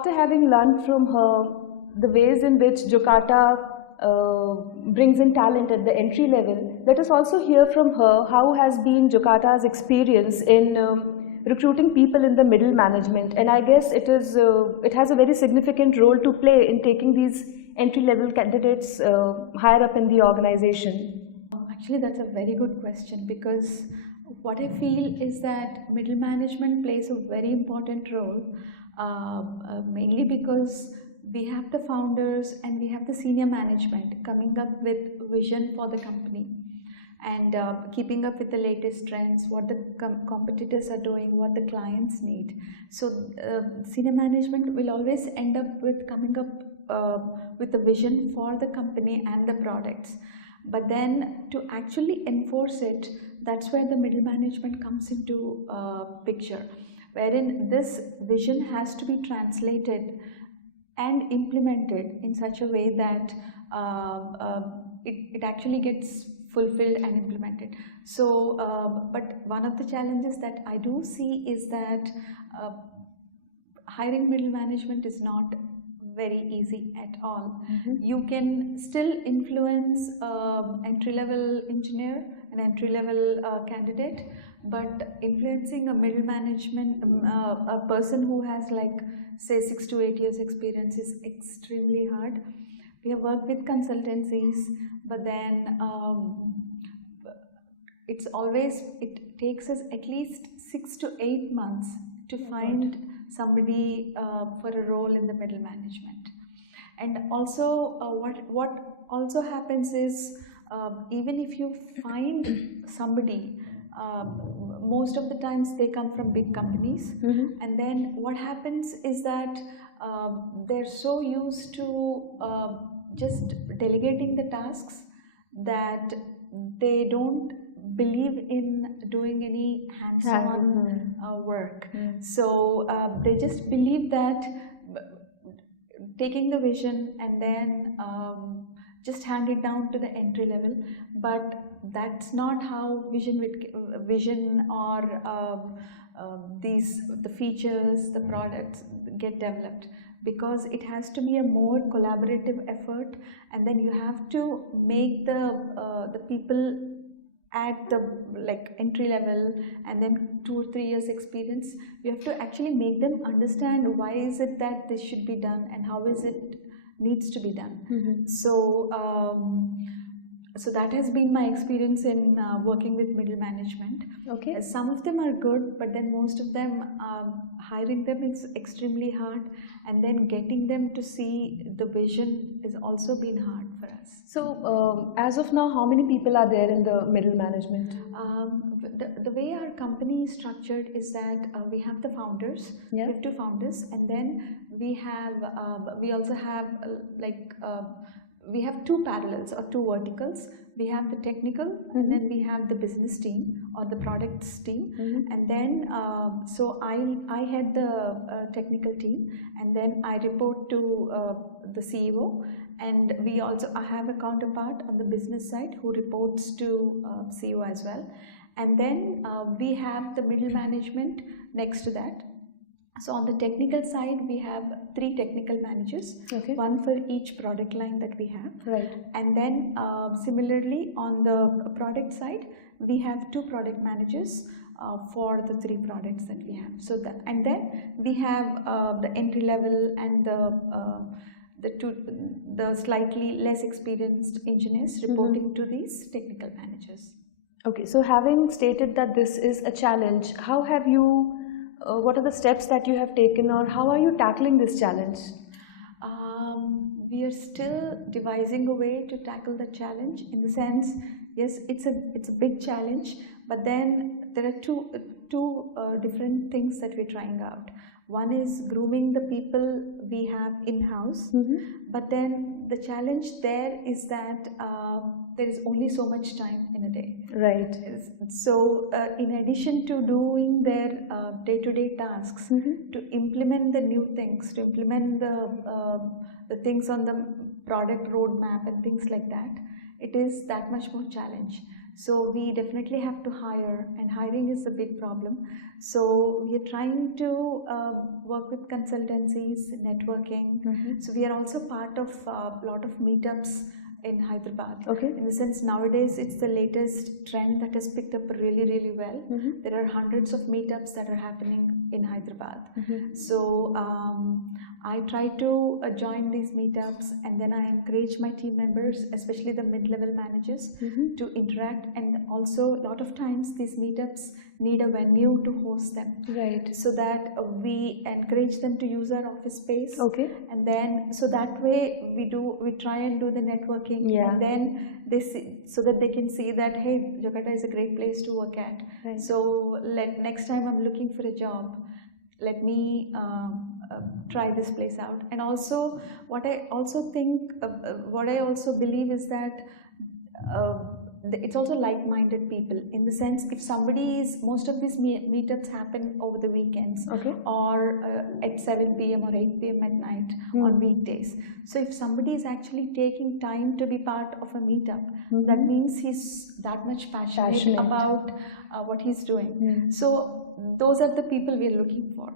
after having learned from her the ways in which JOCATA brings in talent at the entry level, let us also hear from her how has been JOCATA's experience in recruiting people in the middle management. And I guess it has a very significant role to play in taking these entry-level candidates higher up in the organization. Actually, that's a very good question, because what I feel is that middle management plays a very important role, mainly because we have the founders and we have the senior management coming up with vision for the company and keeping up with the latest trends, what the competitors are doing, what the clients need. So senior management will always end up with coming up with a vision for the company and the products. But then to actually enforce it, that's where the middle management comes into picture, wherein this vision has to be translated and implemented in such a way that it actually gets fulfilled and implemented. So, but one of the challenges that I do see is that hiring middle management is not very easy at all. You can still influence entry-level engineer, an entry-level candidate, but influencing a middle management, a person who has like say 6 to 8 years experience is extremely hard. We have worked with consultancies, but then it takes us at least 6 to 8 months to find somebody for a role in the middle management. And also what also happens is even if you find somebody, most of the times they come from big companies, and then what happens is that they're so used to just delegating the tasks that they don't believe in doing any hands-on work. So they just believe that taking the vision and then just hand it down to the entry level, but that's not how vision or the features, the products get developed, because it has to be a more collaborative effort, and then you have to make the people at the like entry level and then 2 or 3 years experience, you have to actually make them understand why is it that this should be done and how is it needs to be done. So that has been my experience in working with middle management. Okay. Some of them are good, but then most of them, hiring them is extremely hard, and then getting them to see the vision is also been hard for us. So as of now, how many people are there in the middle management? The way our company is structured is that we have the founders, we have 2 founders, and then we also have we have 2 parallels or 2 verticals. We have the technical, and then we have the business team or the products team, and then so I head the technical team, and then I report to the CEO, and I have a counterpart on the business side who reports to CEO as well, and then we have the middle management next to that. So on the technical side, we have 3 technical managers, one for each product line that we have. Right. And then similarly on the product side, we have 2 product managers for the 3 products that we have. So and then we have the entry level and the slightly less experienced engineers reporting to these technical managers. Okay, so having stated that this is a challenge, how have you what are the steps that you have taken, or how are you tackling this challenge? We are still devising a way to tackle the challenge, in the sense, yes, it's a big challenge, but then there are two different things that we're trying out. One is grooming the people we have in-house, but then the challenge there is that there is only so much time in a day. Right. So in addition to doing their day-to-day tasks, to implement the new things, to implement the things on the product roadmap and things like that, it is that much more challenge. So we definitely have to hire, and hiring is a big problem. So we are trying to work with consultancies, networking. So we are also part of a lot of meetups in Hyderabad. In the sense, nowadays it's the latest trend that has picked up really, really well. There are hundreds of meetups that are happening in Hyderabad. So I try to join these meetups, and then I encourage my team members, especially the mid-level managers, to interact. And also, a lot of times these meetups need a venue to host them. Right. So that we encourage them to use our office space. Okay. And then, so that way we try and do the networking. Yeah. And then they see, so that they can see that, hey, JOCATA is a great place to work at. Right. So next time I'm looking for a job, let me try this place out. And also, what I also think, what I also believe is that it's also like-minded people, in the sense, if somebody is, most of these meetups happen over the weekends, or at 7 p.m. or 8 p.m. at night on weekdays. So if somebody is actually taking time to be part of a meetup, that means he's that much passionate. About what he's doing. So those are the people we are looking for.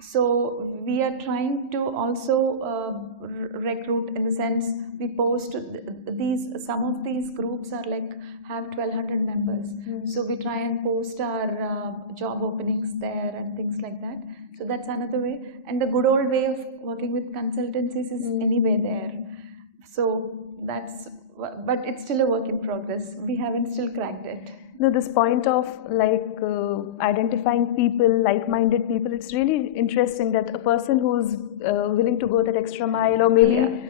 So we are trying to also recruit, in the sense, we post these, some of these groups are like have 1200 members. So we try and post our job openings there and things like that. So that's another way. And the good old way of working with consultancies is anyway there. So that's, but it's still a work in progress. We haven't still cracked it. No, this point of like identifying people, like-minded people, it's really interesting that a person who's willing to go that extra mile, or maybe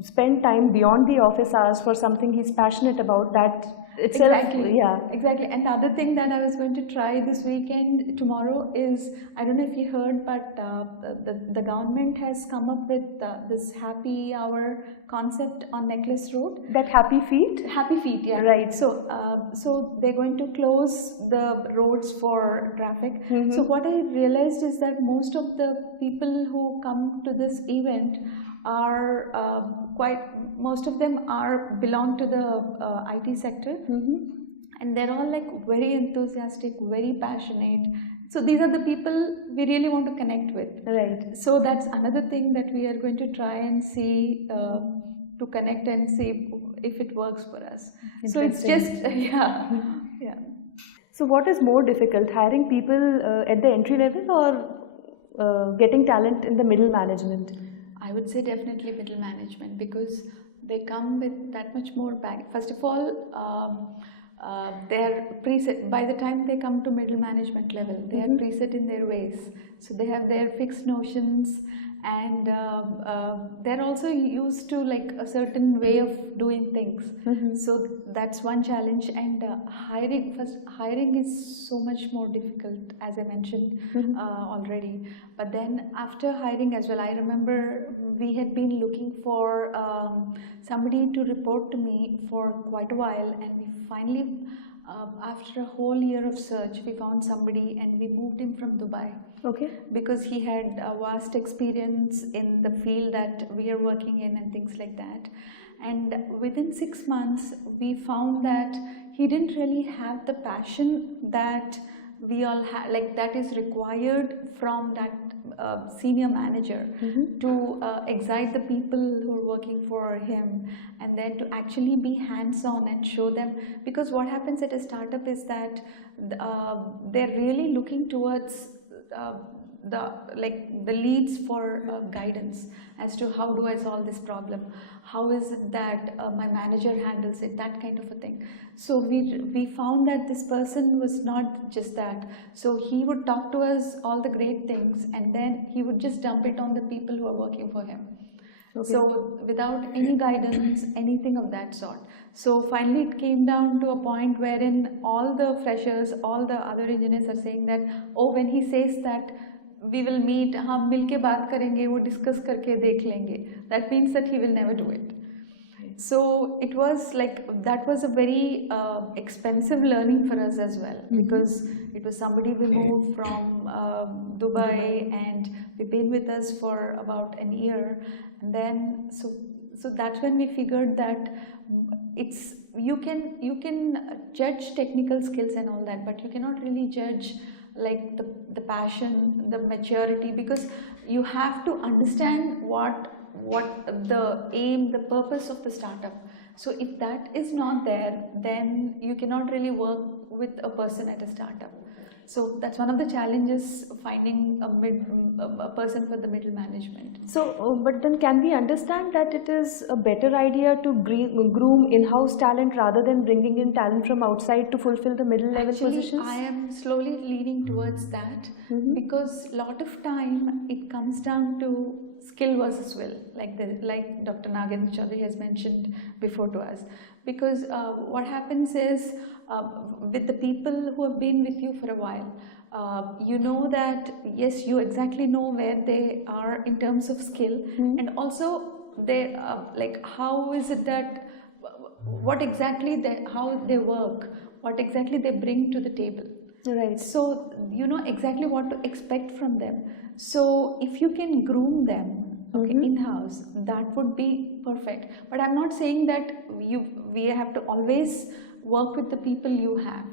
spend time beyond the office hours for something he's passionate about, that itself. Exactly. Yeah. Exactly. And the other thing that I was going to try this weekend, tomorrow, is, I don't know if you heard, but the government has come up with this happy hour concept on Necklace Road. That Happy Feet? Happy Feet, yeah. Right. So, so they're going to close the roads for traffic. So what I realized is that most of the people who come to this event are most of them belong to the IT sector. And they're all like very enthusiastic, very passionate. So these are the people we really want to connect with. Right. So that's another thing that we are going to try and see, to connect and see if it works for us. So it's just, yeah. So what is more difficult, hiring people at the entry level, or getting talent in the middle management? I would say definitely middle management, because they come with that much more back. First of all, they're preset. By the time they come to middle management level, they are preset in their ways. So they have their fixed notions, and they're also used to like a certain way of doing things. So that's one challenge. And hiring is so much more difficult, as I mentioned already. But then after hiring as well, I remember we had been looking for somebody to report to me for quite a while, and we finally, after a whole year of search, we found somebody, and we moved him from Dubai. Okay. Because he had a vast experience in the field that we are working in and things like that. And within 6 months, we found that he didn't really have the passion that we all have, like that is required from that senior manager to excite the people who are working for him, and then to actually be hands-on and show them. Because what happens at a startup is that they're really looking towards the leads for guidance as to how do I solve this problem, how is it that my manager handles it, that kind of a thing. So we found that this person was not just that. So he would talk to us all the great things, and then he would just dump it on the people who are working for him. Okay. So without any guidance, anything of that sort. So finally it came down to a point wherein all the freshers, all the other engineers are saying that, oh, when he says that we will meet, हम मिलके बात करेंगे, वो discuss करके देख लेंगे, that means that he will never do it. So it was like, that was a very expensive learning for us as well, because it was somebody we moved from Dubai, and we've been with us for about a year, and then so that's when we figured that it's you can judge technical skills and all that, but you cannot really judge like the passion, the maturity, because you have to understand what the aim, the purpose of the startup. So if that is not there, then you cannot really work with a person at a startup. So that's one of the challenges, finding a person for the middle management. So, but then can we understand that it is a better idea to groom in-house talent rather than bringing in talent from outside to fulfill the middle level positions? I am slowly leaning towards that, because a lot of time it comes down to skill versus will, like Dr. Nagendra Chaudhary has mentioned before to us. Because what happens is, with the people who have been with you for a while, you know that yes, you exactly know where they are in terms of skill, and also they like how is it that what exactly how they work, what exactly they bring to the table. Right. So you know exactly what to expect from them. So if you can groom them, okay, in-house, that would be perfect. But I'm not saying that we have to always work with the people you have,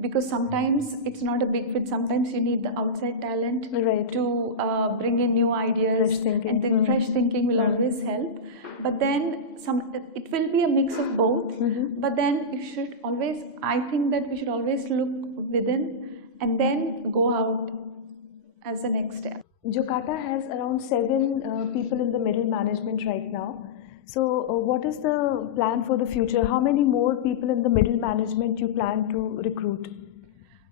because sometimes it's not a big fit. Sometimes you need the outside talent, right, to bring in new ideas, fresh thinking. And then fresh thinking will always help. But then it will be a mix of both. But then you should always, I think that we should always look within and then go out as the next step. JOCATA has around 7 people in the middle management right now. So what is the plan for the future? How many more people in the middle management you plan to recruit?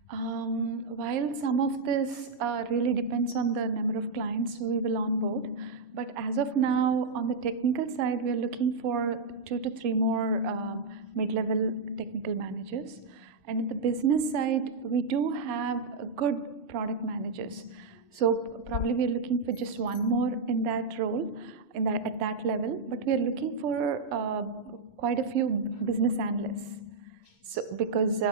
While some of this really depends on the number of clients we will onboard, but as of now, on the technical side, we are looking for 2 to 3 more mid-level technical managers. And in the business side, we do have good product managers. So probably we are looking for just 1 more in that role, at that level. But we are looking for quite a few business analysts. So because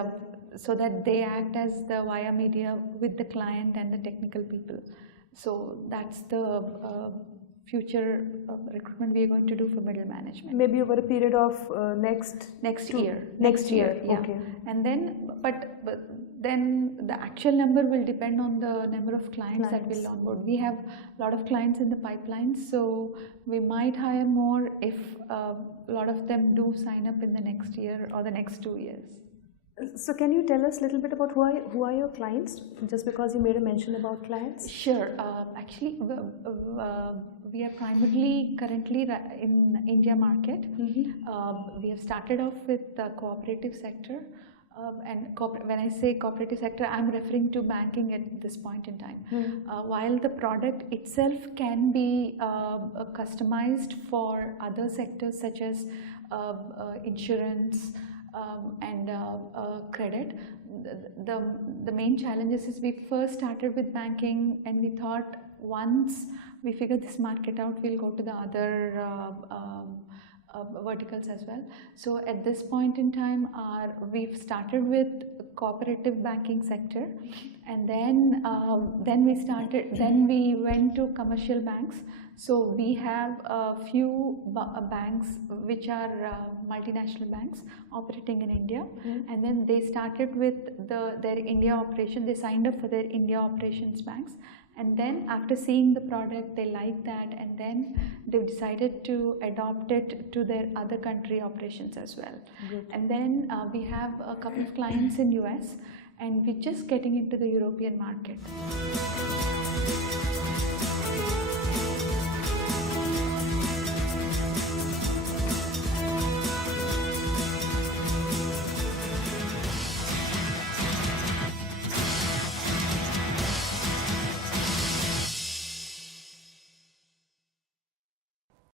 so that they act as the via media with the client and the technical people. So that's the future recruitment we are going to do for middle management. Maybe over a period of next year. Next year, yeah. Okay. And then, but then the actual number will depend on the number of clients that we'll onboard. We have a lot of clients in the pipeline, so we might hire more if a lot of them do sign up in the next year or the next 2 years. So can you tell us a little bit about who are your clients, just because you made a mention about clients? Sure. Actually, we are primarily currently in India market. We have started off with the cooperative sector. When I say cooperative sector, I'm referring to banking at this point in time. While the product itself can be customized for other sectors such as insurance, and credit. The main challenges is we first started with banking, and we thought once we figure this market out, we'll go to the other verticals as well. So at this point in time, we've started with cooperative banking sector, and then we went to commercial banks. So we have a few banks which are multinational banks operating in India, and then they started with their India operation. They signed up for their India operations banks, and then after seeing the product, they liked that, and then they've decided to adopt it to their other country operations as well. Good. And then we have a couple of clients in US, and we're just getting into the European market.